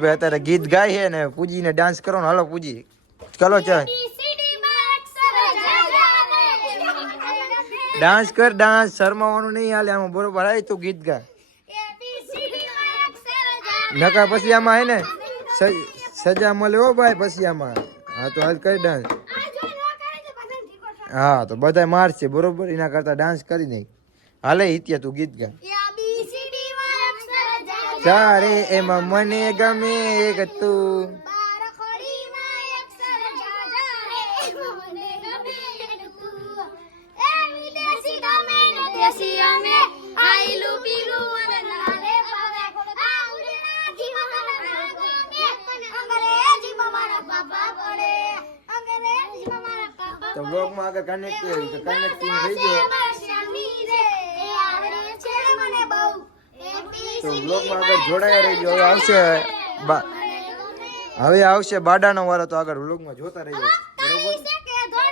ભાઈ અત્યારે ગીત ગાય છે ને પૂજીને ડાન્સ કરો ને. હાલો પૂજી ચલો ચાલ ડાન્સ કર. ડાન્સ શરમાવાનું નહીં હાલે આમાં બરોબર. હાય તું ગીત ગા નકા પછી આમાં હે ને સજા મળે હો ભાઈ પછી આમાં. હા તો હાલ કરી ડાન્સ. હા તો બધા મારશે બરોબર. એના કરતા ડાન્સ કરી નહીં હાલે. હિત્યા તું ગીત ગા. ચારે એમાં મને ગમે એક તું. તો બ્લોગમાં આગળ કનેક્ટિંગ થઈ ગયો તો બ્લોગમાં આગળ જોડાયા રહીજો. હવે આવશે બાડાનો વારો તો આગળ બ્લોગમાં જોતા રહીજો બરોબર.